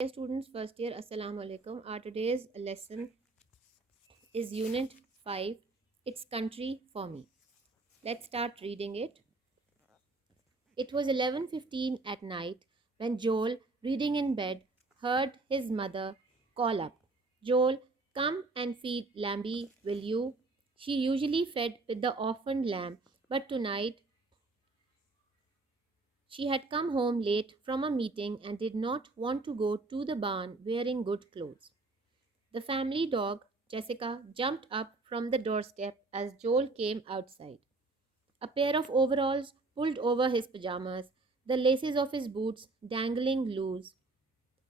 Dear students, first year, Assalamu alaikum. Our today's lesson is Unit 5. It's Country for Me. Let's start reading it. It was 11:15 at night when Joel, reading in bed, heard his mother call up. Joel, come and feed Lambie, will you? She usually fed with the orphaned lamb, but tonight she had come home late from a meeting and did not want to go to the barn wearing good clothes. The family dog, Jessica, jumped up from the doorstep as Joel came outside. A pair of overalls pulled over his pajamas, the laces of his boots dangling loose.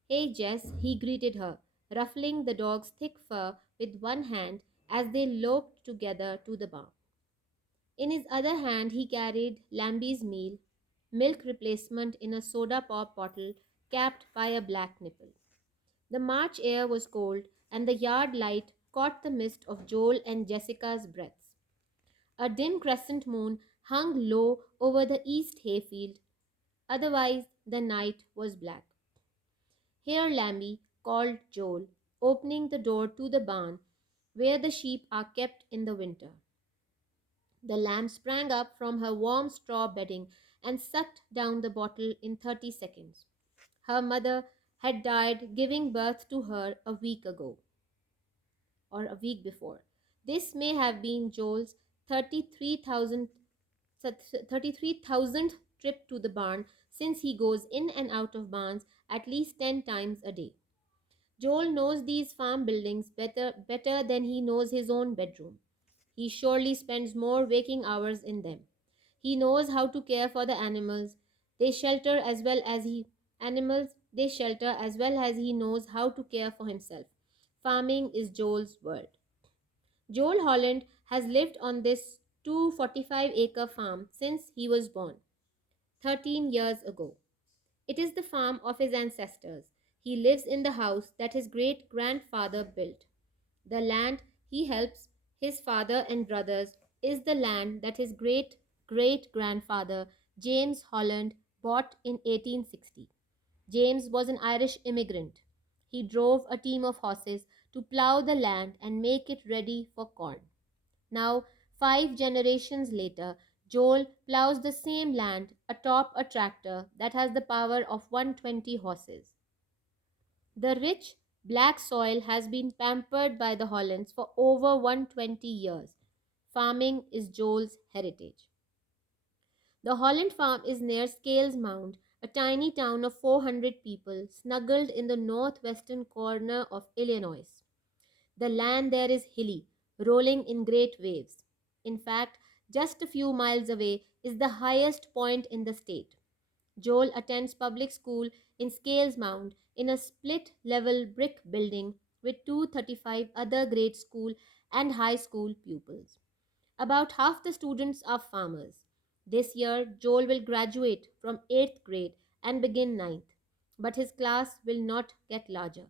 Hey, Jess, he greeted her, ruffling the dog's thick fur with one hand as they loped together to the barn. In his other hand, he carried Lambie's meal, milk replacement in a soda pop bottle capped by a black nipple. The March air was cold, and the yard light caught the mist of Joel and Jessica's breaths. A dim crescent moon hung low over the east hayfield, otherwise, the night was black. Here, Lambie, called Joel, opening the door to the barn where the sheep are kept in the winter. The lamb sprang up from her warm straw bedding and sucked down the bottle in 30 seconds. Her mother had died giving birth to her a week ago, or a week before. This may have been Joel's 33,000 33,000th trip to the barn since he goes in and out of barns at least 10 times a day. Joel knows these farm buildings better than he knows his own bedroom. He surely spends more waking hours in them. He knows how to care for the animals. They shelter as well as he animals they shelter as well as he knows how to care for himself. Farming is Joel's world. Joel Holland has lived on this 245-acre farm since he was born, 13 years ago. It is the farm of his ancestors. He lives in the house that his great grandfather built. The land he helps his father and brothers is the land that his great great grandfather, James Holland, bought in 1860. James was an Irish immigrant. He drove a team of horses to plow the land and make it ready for corn. Now, 5 generations later, Joel plows the same land atop a tractor that has the power of 120 horses. The rich, black soil has been pampered by the Hollands for over 120 years. Farming is Joel's heritage. The Holland farm is near Scales Mound, a tiny town of 400 people snuggled in the northwestern corner of Illinois. The land there is hilly, rolling in great waves. In fact, just a few miles away is the highest point in the state. Joel attends public school in Scales Mound in a split level brick building with 235 other grade school and high school pupils. About half the students are farmers. This year, Joel will graduate from 8th grade and begin ninth, but his class will not get larger,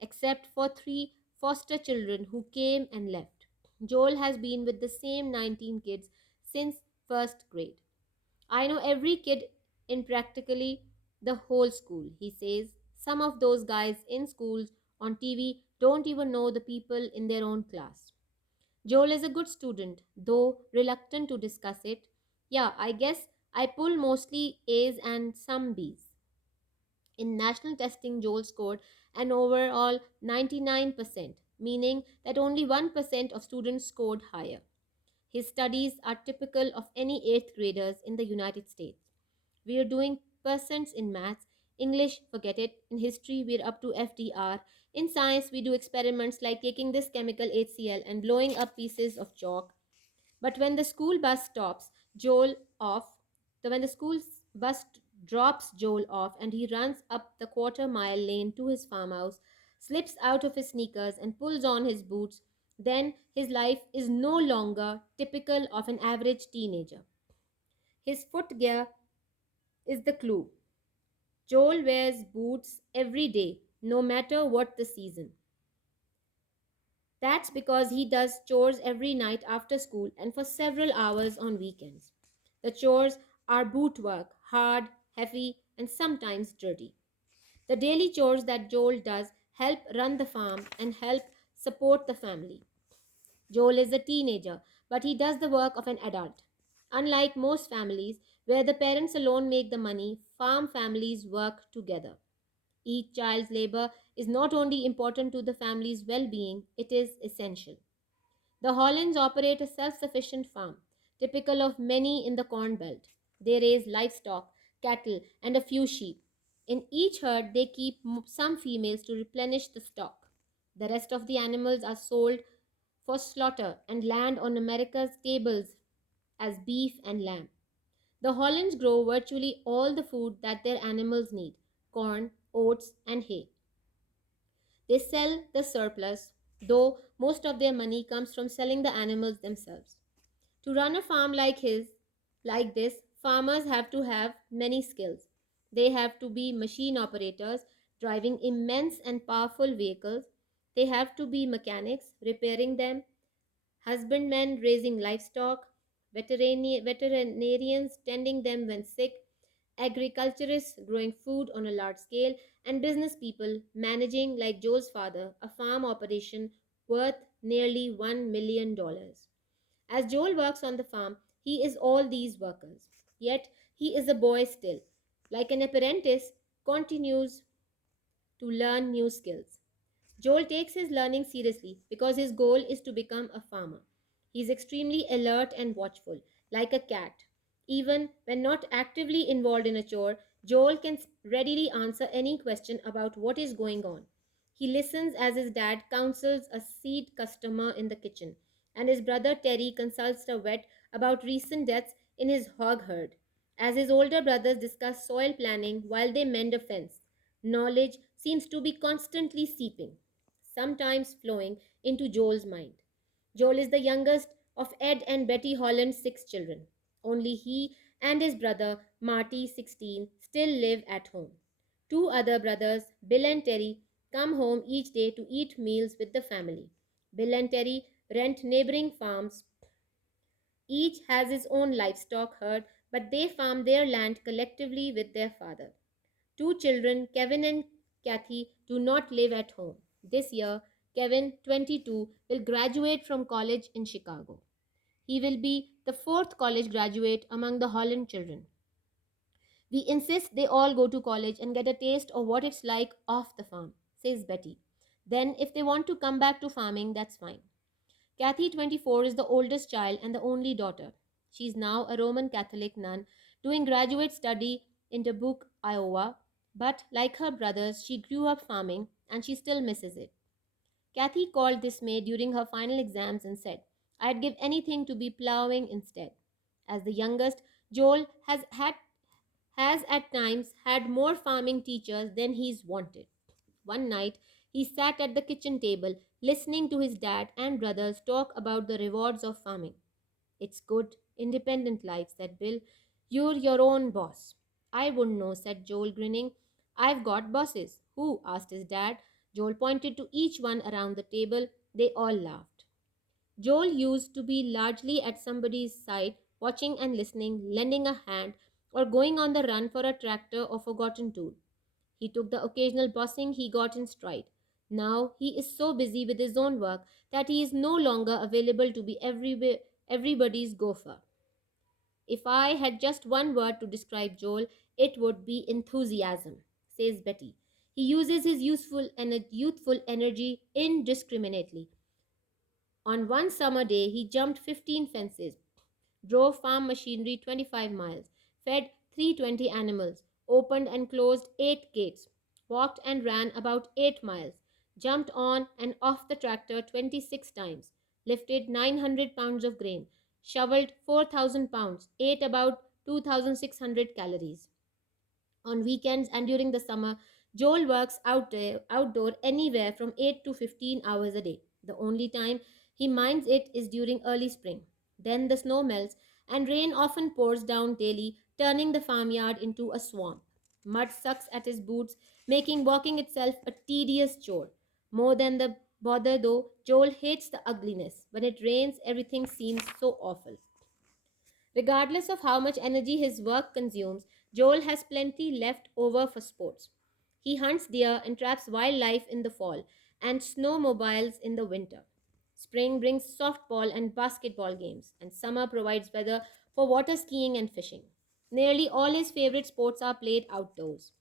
except for 3 foster children who came and left. Joel has been with the same 19 kids since first grade. I know every kid in practically the whole school, he says. Some of those guys in schools on TV don't even know the people in their own class. Joel is a good student, though reluctant to discuss it. Yeah, I guess I pull mostly A's and some B's. In national testing, Joel scored an overall 99%, meaning that only 1% of students scored higher. His studies are typical of any 8th graders in the United States. We are doing percents in maths. English, forget it. In history, we're up to FDR. In science, we do experiments like taking this chemical HCl and blowing up pieces of chalk. But when the school bus stops Joel off, when the school bus drops Joel off and he runs up the quarter-mile lane to his farmhouse, slips out of his sneakers and pulls on his boots, then his life is no longer typical of an average teenager. His footgear is the clue. Joel wears boots every day, no matter what the season. That's because he does chores every night after school and for several hours on weekends. The chores are boot work, hard, heavy, and sometimes dirty. The daily chores that Joel does help run the farm and help support the family. Joel is a teenager, but he does the work of an adult. Unlike most families, where the parents alone make the money, farm families work together. Each child's labor is not only important to the family's well being, it is essential. The Hollands operate a self sufficient farm, typical of many in the Corn Belt. They raise livestock, cattle, and a few sheep. In each herd, they keep some females to replenish the stock. The rest of the animals are sold for slaughter and land on America's tables as beef and lamb. The Hollands grow virtually all the food that their animals need: corn, oats, and hay. They sell the surplus, though most of their money comes from selling the animals themselves. To run a farm like this, farmers have to have many skills. They have to be machine operators, driving immense and powerful vehicles. They have to be mechanics, repairing them, husbandmen raising livestock, veterinarians tending them when sick, agriculturists growing food on a large scale, and business people managing, like Joe's father, a farm operation worth nearly $1 million. As Joel works on the farm, he is all these workers. Yet he is a boy still. Like an apprentice, continues to learn new skills. Joel takes his learning seriously because his goal is to become a farmer. He is extremely alert and watchful, like a cat. Even when not actively involved in a chore, Joel can readily answer any question about what is going on. He listens as his dad counsels a seed customer in the kitchen, and his brother Terry consults a vet about recent deaths in his hog herd. As his older brothers discuss soil planning while they mend a fence, knowledge seems to be constantly seeping, sometimes flowing into Joel's mind. Joel is the youngest of Ed and Betty Holland's 6 children. Only he and his brother, Marty, 16, still live at home. Two other brothers, Bill and Terry, come home each day to eat meals with the family. Bill and Terry rent neighboring farms. Each has his own livestock herd, but they farm their land collectively with their father. Two children, Kevin and Kathy, do not live at home. This year, Kevin, 22, will graduate from college in Chicago. He will be the fourth college graduate among the Holland children. We insist they all go to college and get a taste of what it's like off the farm, says Betty. Then, if they want to come back to farming, that's fine. Kathy, 24, is the oldest child and the only daughter. She is now a Roman Catholic nun doing graduate study in Dubuque, Iowa, but like her brothers, she grew up farming and she still misses it. Kathy called dismay during her final exams and said, "I'd give anything to be plowing instead." As the youngest, Joel has at times had more farming teachers than he's wanted. One night, he sat at the kitchen table listening to his dad and brothers talk about the rewards of farming. "It's good, independent life," said Bill. "You're your own boss." "I wouldn't know," said Joel, grinning. "I've got bosses." "Who?" asked his dad. Joel pointed to each one around the table. They all laughed. Joel used to be largely at somebody's side, watching and listening, lending a hand, or going on the run for a tractor or forgotten tool. He took the occasional bossing he got in stride. Now he is so busy with his own work that he is no longer available to be everybody's gopher. "If I had just one word to describe Joel, it would be enthusiasm," says Betty. "He uses his youthful energy indiscriminately. On one summer day, he jumped 15 fences, drove farm machinery 25 miles, fed 320 animals, opened and closed 8 gates, walked and ran about 8 miles, jumped on and off the tractor 26 times, lifted 900 pounds of grain, shoveled 4,000 pounds, ate about 2,600 calories. On weekends and during the summer, Joel works outdoor anywhere from 8 to 15 hours a day. The only time he minds it is during early spring. Then the snow melts and rain often pours down daily, turning the farmyard into a swamp. Mud sucks at his boots, making walking itself a tedious chore. More than the bother though, Joel hates the ugliness. When it rains, everything seems so awful. Regardless of how much energy his work consumes, Joel has plenty left over for sports. He hunts deer and traps wildlife in the fall and snowmobiles in the winter. Spring brings softball and basketball games, and summer provides weather for water skiing and fishing. Nearly all his favorite sports are played outdoors.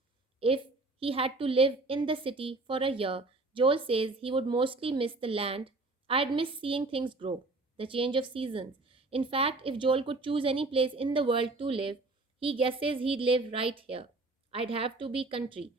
If he had to live in the city for a year, Joel says he would mostly miss the land. I'd miss seeing things grow, the change of seasons. In fact, if Joel could choose any place in the world to live, he guesses he'd live right here. I'd have to be country.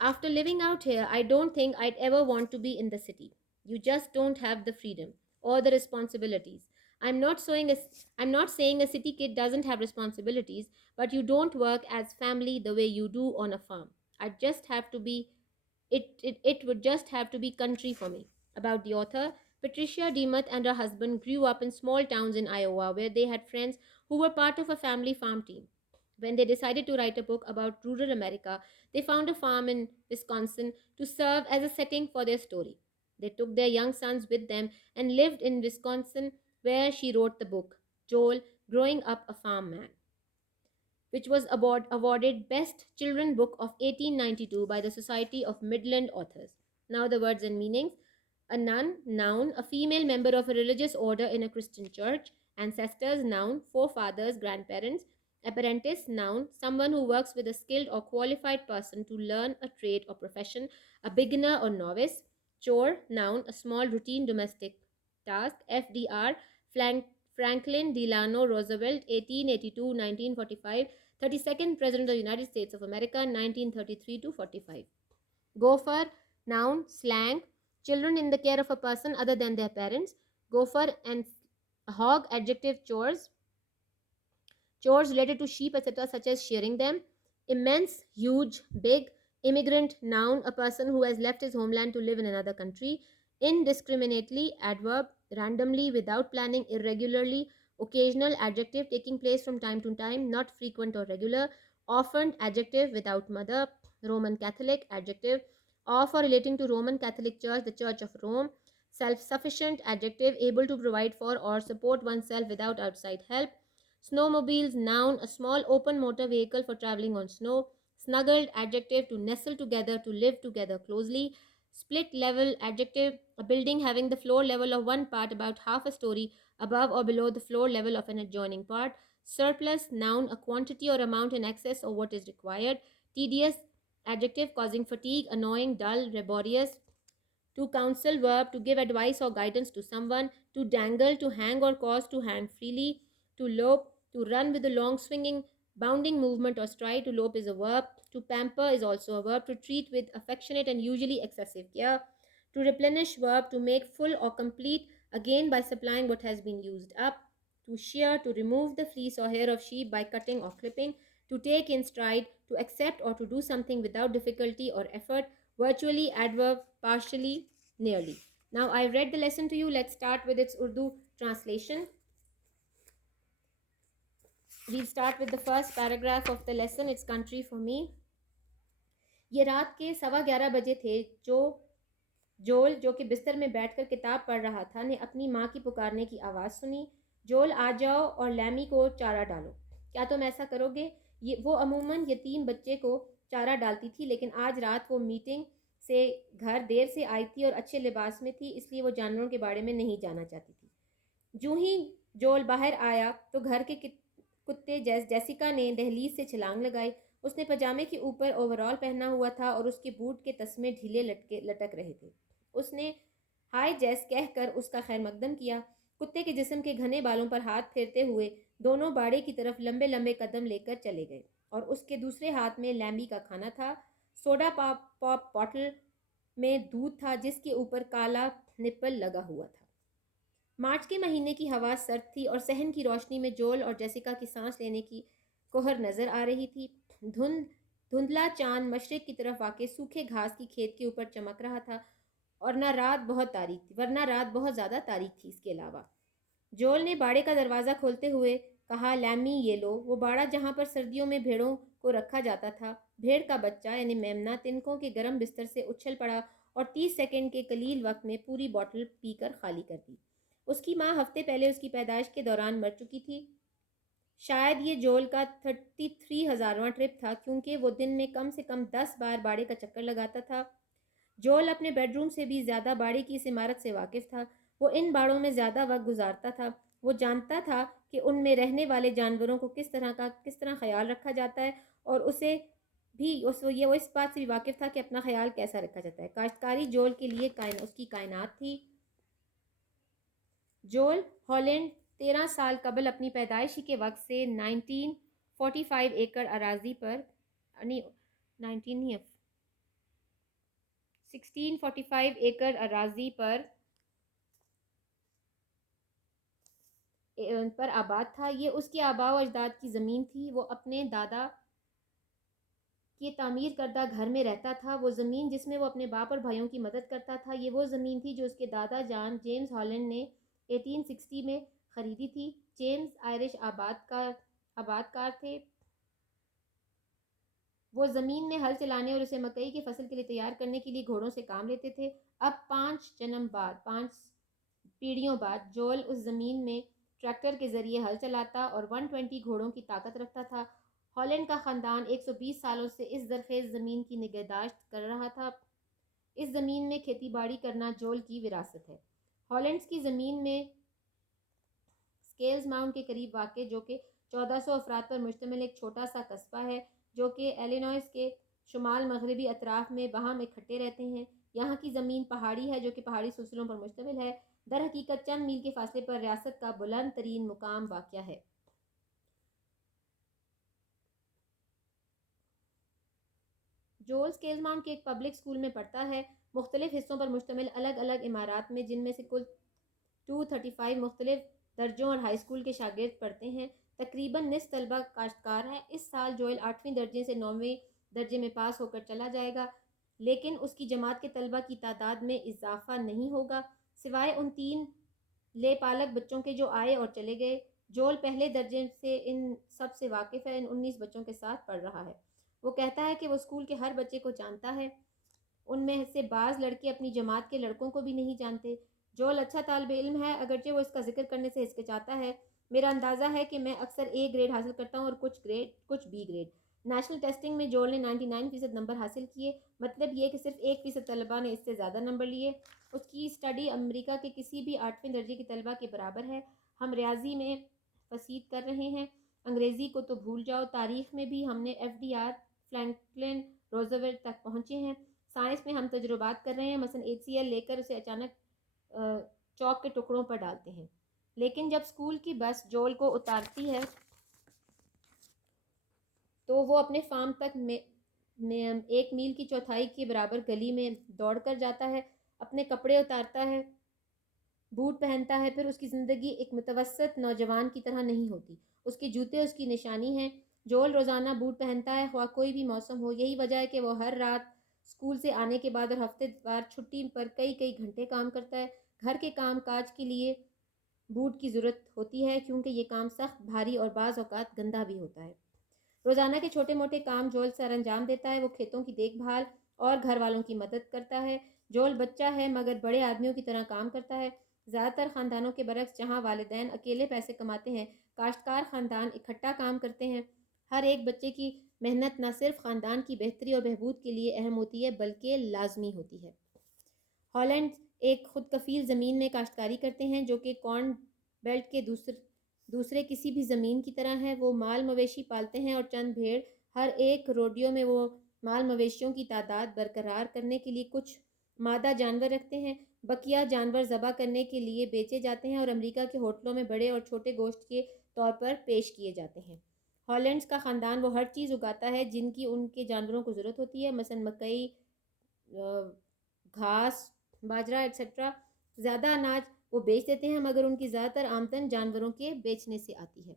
After living out here, I don't think I'd ever want to be in the city. You just don't have the freedom or the responsibilities. I'm not saying a city kid doesn't have responsibilities, but you don't work as family the way you do on a farm. I just have to be it would just have to be country for me. About the author, Patricia Demuth and her husband grew up in small towns in Iowa where they had friends who were part of a family farm team. When they decided to write a book about rural America, they found a farm in Wisconsin to serve as a setting for their story. They took their young sons with them and lived in Wisconsin, where she wrote the book, Joel, Growing Up a Farm Man, which was awarded Best Children Book of 1892 by the Society of Midland Authors. Now, the words and meanings. A nun, noun, a female member of a religious order in a Christian church. Ancestors, noun, forefathers, grandparents. Apprentice, noun, someone who works with a skilled or qualified person to learn a trade or profession, a beginner or novice. Chore, noun, a small routine domestic task. FDR, Franklin Delano Roosevelt, 1882-1945, 32nd President of the United States of America, 1933 to 45. Gopher, noun, slang, children in the care of a person other than their parents. Gopher and hog, adjective, chores. Chores related to sheep, etc., such as shearing them. Immense, huge, big. Immigrant, noun, a person who has left his homeland to live in another country. Indiscriminately, adverb, randomly, without planning, irregularly. Occasional, adjective, taking place from time to time, not frequent or regular. Often, adjective, without mother. Roman Catholic, adjective, of or relating to Roman Catholic Church, the Church of Rome. Self sufficient, adjective, able to provide for or support oneself without outside help. Snowmobiles, noun, a small open motor vehicle for traveling on snow. Snuggled, adjective, to nestle together, to live together closely. Split level, adjective, a building having the floor level of one part about half a story above or below the floor level of an adjoining part. Surplus, noun, a quantity or amount in excess of what is required. Tedious, adjective, causing fatigue, annoying, dull, laborious. To counsel, verb, to give advice or guidance to someone. To dangle, to hang or cause to hang freely. To lope, to run with a long swinging bounding movement or stride. To lope is a verb. To pamper is also a verb. To treat with affectionate and usually excessive care. To replenish, verb, to make full or complete, again by supplying what has been used up. To shear, to remove the fleece or hair of sheep by cutting or clipping. To take in stride, to accept or to do something without difficulty or effort. Virtually, adverb, partially, nearly. Now I read the lesson to you. Let's start with its Urdu translation. We'll start with the first paragraph of the lesson. It's country for me. ये रात के 11:15 बजे थे जोल जो कि बिस्तर में बैठकर किताब पढ़ रहा था ने अपनी माँ की पुकारने की आवाज़ सुनी। जोल, आ जाओ और लैमी को चारा डालो। क्या तुम ऐसा करोगे? वो अमूमन यतीम बच्चे को चारा डालती थी, लेकिन आज रात वो मीटिंग से घर देर से आई थी और अच्छे लिबास में थी, इसलिए वो जानवरों के बारे में नहीं जानना चाहती थी। जूँ ही जोल बाहर आया तो घर के कुत्ते जैसिका ने दहलीज से छलांग लगाई। उसने पजामे के ऊपर ओवरऑल पहना हुआ था और उसके बूट के तस्मे ढीले लटक रहे थे। उसने हाय जैस कहकर उसका खैर मकदम किया। कुत्ते के जिस्म के घने बालों पर हाथ फेरते हुए दोनों बाड़े की तरफ लंबे लंबे कदम लेकर चले गए और उसके दूसरे हाथ में लैम्बी का खाना था। सोडा पॉप बॉटल में दूध था जिसके ऊपर काला निप्पल लगा हुआ था। मार्च के महीने की हवा सर्द थी और सहन की रोशनी में जोल और जेसिका की सांस लेने की कोहर नज़र आ रही थी। धुंधला चांद मशरिक की तरफ वाक़े सूखे घास की खेत के ऊपर चमक रहा था और वरना रात बहुत ज़्यादा तारीख थी। इसके अलावा जोल ने बाड़े का दरवाज़ा खोलते हुए कहा, लैमी ये लो। वो बाड़ा जहाँ पर सर्दियों में भेड़ों को रखा जाता था। भेड़ का बच्चा यानी मेमना तिनकों के गर्म बिस्तर से उछल पड़ा और 30 सेकंड के कलील वक्त में पूरी बोतल पीकर खाली कर दी। उसकी माँ हफ्ते पहले उसकी पैदाइश के दौरान मर चुकी थी। شاید یہ جول کا 33,000واں ٹرپ تھا، کیونکہ وہ دن میں کم سے کم 10 بار باڑے کا چکر لگاتا تھا۔ جول اپنے بیڈ روم سے بھی زیادہ باڑے کی اس عمارت سے واقف تھا۔ وہ ان باڑوں میں زیادہ وقت گزارتا تھا۔ وہ جانتا تھا کہ ان میں رہنے والے جانوروں کو کس طرح خیال رکھا جاتا ہے، اور اسے بھی وہ اس بات سے بھی واقف تھا کہ اپنا خیال کیسا رکھا جاتا ہے۔ کاشتکاری جول کے لیے اس کی کائنات تھی۔ جول ہالینڈ 13 سال قبل اپنی پیدائشی کے وقت سے 1945 ایکڑ اراضی پر 1645 ایکڑ اراضی پر آباد تھا۔ یہ اس کے آباء و اجداد کی زمین تھی۔ وہ اپنے دادا کے تعمیر کردہ گھر میں رہتا تھا۔ وہ زمین جس میں وہ اپنے باپ اور بھائیوں کی مدد کرتا تھا، یہ وہ زمین تھی جو اس کے دادا جان جیمز ہالینڈ نے 1860 میں خریدی تھی۔ جیمز آئرش آباد کار تھے۔ وہ زمین میں ہل چلانے اور اسے مکئی کی فصل کے لیے تیار کرنے کے لیے گھوڑوں سے کام لیتے تھے۔ اب 5 پیڑھیوں بعد جول اس زمین میں ٹریکٹر کے ذریعے ہل چلاتا اور 120 گھوڑوں کی طاقت رکھتا تھا۔ ہالینڈ کا خاندان 120 سالوں سے اس زرخیز زمین کی نگہداشت کر رہا تھا۔ اس زمین میں کھیتی باڑی کرنا جول کی وراثت ہے۔ ہالینڈز کی زمین میں سکیلز ماؤنٹ کے قریب واقع، جو کہ 1400 افراد پر مشتمل ایک چھوٹا سا قصبہ ہے، جو کہ ایلینوائس کے شمال مغربی اطراف میں باہم اکٹھے رہتے ہیں۔ یہاں کی زمین پہاڑی ہے، جو کہ پہاڑی سلسلوں پر مشتمل ہے۔ در حقیقت چند میل کے فاصلے پر ریاست کا بلند ترین مقام واقع ہے۔ جول سکیلز ماؤنٹ کے ایک پبلک اسکول میں پڑھتا ہے، مختلف حصوں پر مشتمل الگ الگ عمارات میں، جن میں سے کل 235 مختلف درجوں اور ہائی اسکول کے شاگرد پڑھتے ہیں۔ تقریباً نصف طلبہ کاشتکار ہیں۔ اس سال جوئل 8ویں درجے سے 9ویں درجے میں پاس ہو کر چلا جائے گا، لیکن اس کی جماعت کے طلبہ کی تعداد میں اضافہ نہیں ہوگا، سوائے ان 3 لے پالک بچوں کے جو آئے اور چلے گئے۔ جول پہلے درجے سے ان سب سے واقف ہے، ان 19 بچوں کے ساتھ پڑھ رہا ہے۔ وہ کہتا ہے کہ وہ اسکول کے ہر بچے کو جانتا ہے، ان میں سے بعض لڑکے اپنی جماعت کے لڑکوں کو بھی نہیں جانتے۔ جول اچھا طالب علم ہے، اگرچہ وہ اس کا ذکر کرنے سے ہچکچاتا ہے۔ میرا اندازہ ہے کہ میں اکثر A گریڈ حاصل کرتا ہوں اور کچھ B گریڈ۔ نیشنل ٹیسٹنگ میں جول نے 99% نمبر حاصل کیے، مطلب یہ کہ صرف 1% طلبہ نے اس سے زیادہ نمبر لیے۔ اس کی اسٹڈی امریکہ کے کسی بھی 8ویں درجے کے طلبہ کے برابر ہے۔ ہم ریاضی میں فصیح کر رہے ہیں، انگریزی کو تو بھول جاؤ۔ تاریخ میں بھی ہم نے FDR، فرینکلن روزویلٹ تک پہنچے ہیں۔ سائنس میں ہم تجربات کر رہے ہیں، مثلا HCl لے کر اسے اچانک چاک کے ٹکڑوں پر ڈالتے ہیں۔ لیکن جب اسکول کی بس جول کو اتارتی ہے تو وہ اپنے فارم تک 1 میل کی چوتھائی کے برابر گلی میں دوڑ کر جاتا ہے، اپنے کپڑے اتارتا ہے، بوٹ پہنتا ہے، پھر اس کی زندگی ایک متوسط نوجوان کی طرح نہیں ہوتی۔ اس کے جوتے اس کی نشانی ہیں۔ جول روزانہ بوٹ پہنتا ہے، خواہ کوئی بھی موسم ہو۔ یہی وجہ ہے کہ وہ ہر رات اسکول سے آنے کے بعد اور ہفتے وار چھٹی پر کئی گھنٹے کام کرتا ہے۔ گھر کے کام کاج کے لیے بوٹ کی ضرورت ہوتی ہے، کیونکہ یہ کام سخت، بھاری اور بعض اوقات گندا بھی ہوتا ہے۔ روزانہ کے چھوٹے موٹے کام جول سر انجام دیتا ہے۔ وہ کھیتوں کی دیکھ بھال اور گھر والوں کی مدد کرتا ہے۔ جول بچہ ہے مگر بڑے آدمیوں کی طرح کام کرتا ہے۔ زیادہ تر خاندانوں کے برعکس، جہاں والدین اکیلے پیسے کماتے ہیں، کاشتکار خاندان اکٹھا کام کرتے ہیں۔ ہر ایک بچے کی محنت نہ صرف خاندان کی بہتری اور بہبود کے لیے اہم ہوتی ہے، بلکہ لازمی ہوتی ہے۔ ہالینڈ ایک خود کفیل زمین میں کاشتکاری کرتے ہیں، جو کہ کارن بیلٹ کے دوسرے کسی بھی زمین کی طرح ہے۔ وہ مال مویشی پالتے ہیں اور چند بھیڑ۔ ہر ایک روڈیو میں وہ مال مویشیوں کی تعداد برقرار کرنے کے لیے کچھ مادہ جانور رکھتے ہیں۔ بقیہ جانور ذبح کرنے کے لیے بیچے جاتے ہیں اور امریکہ کے ہوٹلوں میں بڑے اور چھوٹے گوشت کے طور پر پیش کیے جاتے ہیں۔ ہالینڈز کا خاندان وہ ہر چیز اگاتا ہے جن کی ان کے جانوروں کو ضرورت ہوتی ہے، مثلا مکئی، گھاس، باجرہ ایٹسٹرا۔ زیادہ اناج وہ بیچ دیتے ہیں، مگر ان کی زیادہ تر آمدن جانوروں کے بیچنے سے آتی ہے۔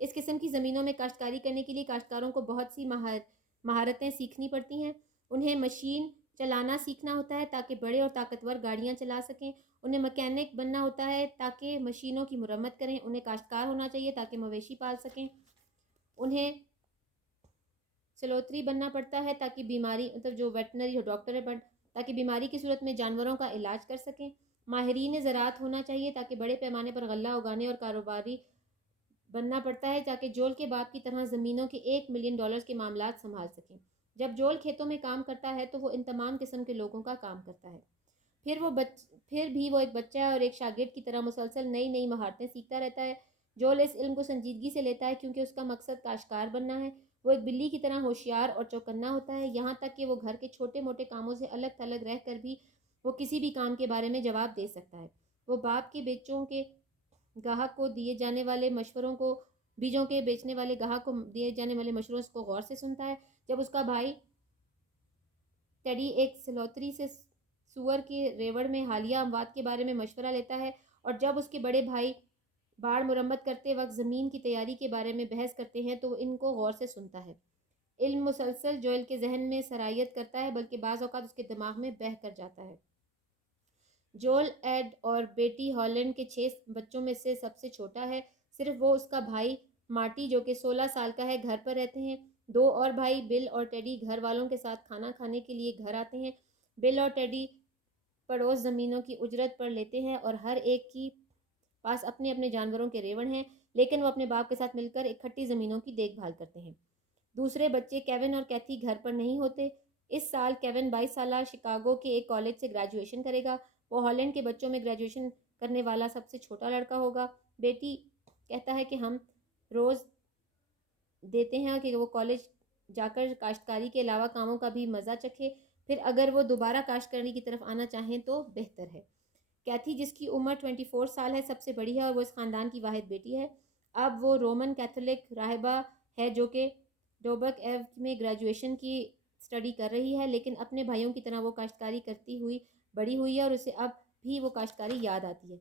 اس قسم کی زمینوں میں کاشتکاری کرنے کے لیے کاشتکاروں کو بہت سی مہارتیں سیکھنی پڑتی ہیں۔ انہیں مشین چلانا سیکھنا ہوتا ہے تاکہ بڑے اور طاقتور گاڑیاں چلا سکیں۔ انہیں مکینک بننا ہوتا ہے تاکہ مشینوں کی مرمت کریں۔ انہیں کاشتکار ہونا چاہیے تاکہ مویشی پال سکیں۔ انہیں سلوتری بننا پڑتا ہے تاکہ جو ویٹنری ڈاکٹر ہے، تاکہ بیماری کی صورت میں جانوروں کا علاج کر سکیں۔ ماہرین زراعت ہونا چاہیے تاکہ بڑے پیمانے پر غلہ اگانے اور کاروباری بننا پڑتا ہے تاکہ جول کے باپ کی طرح زمینوں کے $1 ملین کے معاملات سنبھال سکیں۔ جب جول کھیتوں میں کام کرتا ہے تو وہ ان تمام قسم کے لوگوں کا کام کرتا ہے۔ پھر بھی وہ ایک بچہ اور ایک شاگرد کی طرح مسلسل نئی نئی مہارتیں سیکھتا رہتا ہے۔ جول اس علم کو سنجیدگی سے لیتا ہے کیونکہ اس کا مقصد کاشتکار بننا ہے۔ وہ ایک بلی کی طرح ہوشیار اور چوکنا ہوتا ہے، یہاں تک کہ وہ گھر کے چھوٹے موٹے کاموں سے الگ تھلگ رہ کر بھی وہ کسی بھی کام کے بارے میں جواب دے سکتا ہے۔ وہ باپ کے بیچوں کے گاہک کو دیے جانے والے مشوروں کو بیجوں کے بیچنے والے گاہک کو دیے جانے والے مشوروں کو غور سے سنتا ہے۔ جب اس کا بھائی ٹیڈی ایک سلوتری سے سور کے ریوڑ میں حالیہ اموات کے بارے میں مشورہ لیتا ہے، اور جب اس کے بڑے بھائی باڑ مرمت کرتے وقت زمین کی تیاری کے بارے میں بحث کرتے ہیں تو وہ ان کو غور سے سنتا ہے۔ علم مسلسل جوئل کے ذہن میں سرایت کرتا ہے، بلکہ بعض اوقات اس کے دماغ میں بہہ کر جاتا ہے۔ جول ایڈ اور بیٹی ہالینڈ کے 6 بچوں میں سے سب سے چھوٹا ہے۔ صرف وہ اس کا بھائی مارٹی جو کہ 16 سال کا ہے گھر پر رہتے ہیں۔ 2 اور بھائی بل اور ٹیڈی گھر والوں کے ساتھ کھانا کھانے کے لیے گھر آتے ہیں۔ بل اور ٹیڈی پڑوس زمینوں کی اجرت پر لیتے ہیں اور ہر ایک کی پاس اپنے اپنے جانوروں کے ریوڑ ہیں، لیکن وہ اپنے باپ کے ساتھ مل کر اکٹھی زمینوں کی دیکھ بھال کرتے ہیں۔ دوسرے بچے کیون اور کیتھی گھر پر نہیں ہوتے۔ اس سال کیون 22 سالہ شکاگو کے ایک کالج سے گریجویشن کرے گا۔ وہ ہالینڈ کے بچوں میں گریجویشن کرنے والا سب سے چھوٹا لڑکا ہوگا۔ بیٹی کہتا ہے کہ ہم روز دیتے ہیں کہ وہ کالج جا کر کاشتکاری کے علاوہ کاموں کا بھی مزہ چکھے، پھر اگر وہ دوبارہ کاشتکاری کی طرف آنا چاہیں تو بہتر ہے۔ کیتھی جس کی عمر 24 سال ہے سب سے بڑی ہے اور وہ اس خاندان کی واحد بیٹی ہے۔ اب وہ رومن کیتھولک راہبہ ہے جو کہ ڈوبک ایو میں گریجویشن کی اسٹڈی کر رہی ہے، لیکن اپنے بھائیوں کی طرح وہ کاشتکاری کرتی ہوئی بڑی ہوئی ہے اور اسے اب بھی وہ کاشتکاری یاد آتی ہے۔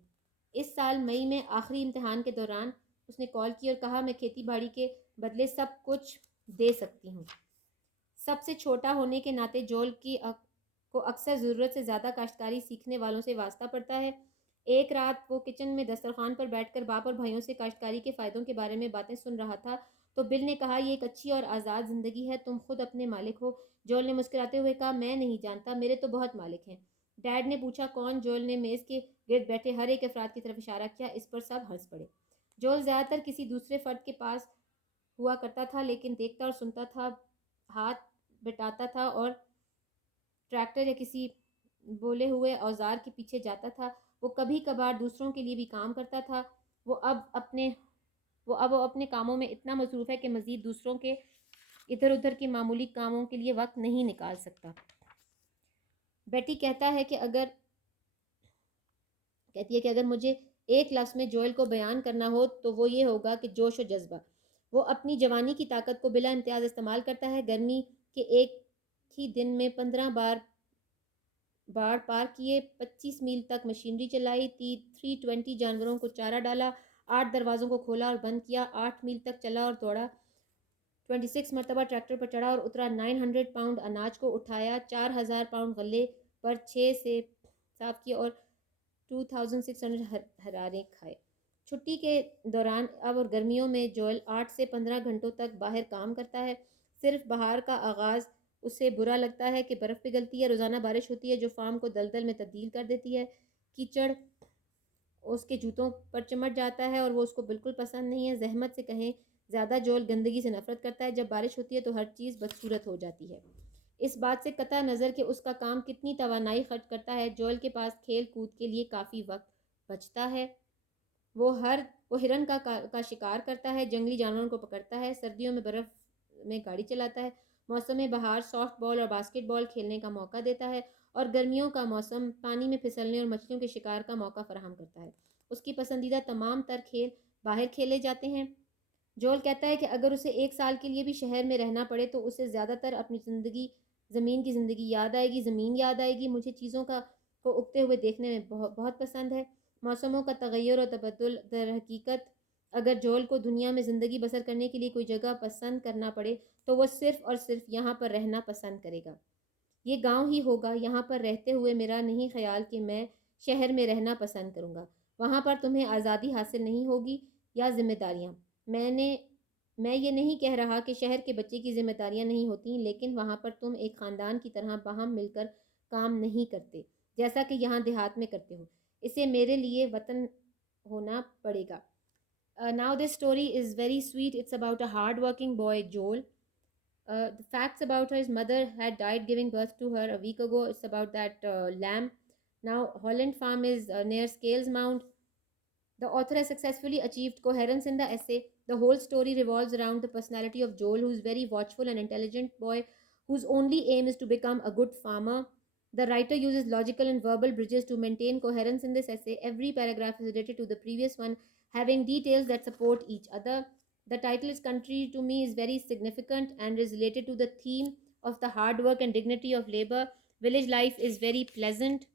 اس سال مئی میں آخری امتحان کے دوران اس نے کال کی اور کہا میں کھیتی باڑی کے بدلے سب کچھ دے سکتی ہوں۔ سب سے چھوٹا ہونے کے ناطے جول کو اکثر ضرورت سے زیادہ کاشتکاری سیکھنے والوں سے واسطہ پڑتا ہے۔ ایک رات وہ کچن میں دسترخوان پر بیٹھ کر باپ اور بھائیوں سے کاشتکاری کے فائدوں کے بارے میں باتیں سن رہا تھا تو بل نے کہا یہ ایک اچھی اور آزاد زندگی ہے، تم خود اپنے مالک ہو۔ جول نے مسکراتے ہوئے کہا میں نہیں جانتا، میرے تو بہت مالک ہیں۔ ڈیڈ نے پوچھا کون؟ جول نے میز کے گرد بیٹھے ہر ایک افراد کی طرف اشارہ کیا، اس پر سب ہنس پڑے۔ جول زیادہ تر کسی دوسرے فرد کے پاس ہوا کرتا تھا، لیکن دیکھتا اور سنتا تھا، ہاتھ بٹاتا تھا اور ٹریکٹر یا کسی بولے ہوئے اوزار کے پیچھے جاتا تھا۔ وہ کبھی کبھار دوسروں کے لیے بھی کام کرتا تھا۔ وہ اب اپنے کاموں میں اتنا مصروف ہے کہ مزید دوسروں کے ادھر ادھر کے معمولی کاموں کے لیے وقت نہیں نکال سکتا۔ بیٹی کہتی ہے کہ اگر مجھے ایک لفظ میں جوئل کو بیان کرنا ہو تو وہ یہ ہوگا کہ جوش و جذبہ۔ وہ اپنی جوانی کی طاقت کو بلا امتیاز استعمال کرتا ہے۔ گرمی کے ایک ہی دن میں 15 باڑ پار کیے، 25 میل تک مشینری چلائی، 320 جانوروں کو چارہ ڈالا، 8 دروازوں کو کھولا اور بند کیا، 8 میل تک چلا اور دوڑا، 26 مرتبہ ٹریکٹر پر چڑھا اور اترا، 900 پاؤنڈ اناج کو اٹھایا، 4000 پاؤنڈ غلے پر 6 سے صاف کیے اور 2600 ہرارے کھائے۔ چھٹی کے دوران اب اور گرمیوں میں جوئل 8 سے 15 گھنٹوں تک باہر کام کرتا ہے۔ صرف بہار کا آغاز اسے برا لگتا ہے کہ برف پگھلتی ہے، روزانہ بارش ہوتی ہے جو فارم کو دلدل میں تبدیل کر دیتی ہے، کیچڑ اس کے جوتوں پر چمٹ جاتا ہے اور وہ اس کو بالکل پسند نہیں ہے۔ زحمت سے کہیں زیادہ جول گندگی سے نفرت کرتا ہے۔ جب بارش ہوتی ہے تو ہر چیز بدصورت ہو جاتی ہے، اس بات سے قطع نظر کہ اس کا کام کتنی توانائی خرچ کرتا ہے۔ جول کے پاس کھیل کود کے لیے کافی وقت بچتا ہے۔ وہ ہرن کا شکار کرتا ہے، جنگلی جانوروں کو پکڑتا ہے، سردیوں میں برف میں گاڑی چلاتا ہے، موسم بہار سافٹ بال اور باسکٹ بال کھیلنے کا موقع دیتا ہے، اور گرمیوں کا موسم پانی میں پھسلنے اور مچھلیوں کے شکار کا موقع فراہم کرتا ہے۔ اس کی پسندیدہ تمام تر کھیل باہر کھیلے جاتے ہیں۔ جول کہتا ہے کہ اگر اسے 1 سال کے لیے بھی شہر میں رہنا پڑے تو اسے زیادہ تر اپنی زمین کی زندگی یاد آئے گی۔ زمین یاد آئے گی، مجھے چیزوں کو اگتے ہوئے دیکھنے میں بہت پسند ہے۔ موسموں کا تغیر اور تبدل، در حقیقت اگر جول کو دنیا میں زندگی بسر کرنے کے لیے کوئی جگہ پسند کرنا پڑے تو وہ صرف اور صرف یہاں پر رہنا پسند کرے گا۔ یہ گاؤں ہی ہوگا۔ یہاں پر رہتے ہوئے میرا نہیں خیال کہ میں شہر میں رہنا پسند کروں گا۔ وہاں پر تمہیں آزادی حاصل نہیں ہوگی یا ذمہ داریاں۔ میں یہ نہیں کہہ رہا کہ شہر کے بچے کی ذمہ داریاں نہیں ہوتی، لیکن وہاں پر تم ایک خاندان کی طرح باہم مل کر کام نہیں کرتے جیسا کہ یہاں دیہات میں کرتے ہو۔ اسے میرے لیے وطن ہونا پڑے گا۔ Now, this story is very sweet. It's about a hard-working boy, Joel. The facts about her: his mother had died giving birth to her a week ago. It's about that lamb. Now, Holland Farm is near Scales Mount. The author has successfully achieved coherence in the essay. The whole story revolves around the personality of Joel, who is very watchful and intelligent boy whose only aim is to become a good farmer. The writer uses logical and verbal bridges to maintain coherence in this essay. Every paragraph is related to the previous one, having details that support each other. The title is Country to me is very significant and is related to the theme of the hard work and dignity of labor. Village life is very pleasant,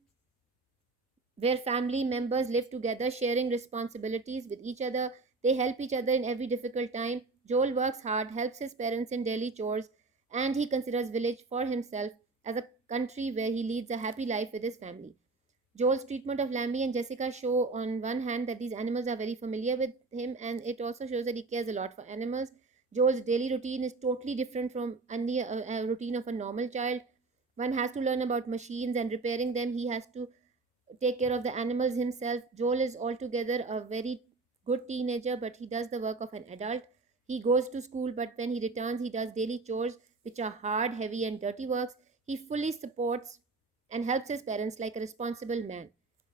where family members live together, sharing responsibilities with each other. They help each other in every difficult time. Joel works hard, helps his parents in daily chores, and he considers village for himself as a country where he leads a happy life with his family. Joel's treatment of Lammy and Jessica show on one hand that these animals are very familiar with him, and it also shows that he cares a lot for animals. Joel's daily routine is totally different from any routine of a normal child. One has to learn about machines and repairing them. He has to take care of the animals himself. Joel is altogether a very good teenager, but he does the work of an adult. He goes to school, but when he returns, he does daily chores, which are hard, heavy, and dirty works. He fully supports and helps his parents like a responsible man.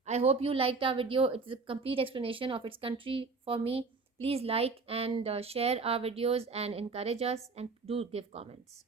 I hope you liked our video. It is a complete explanation of its country for me. Please like and share our videos and encourage us, and do give comments.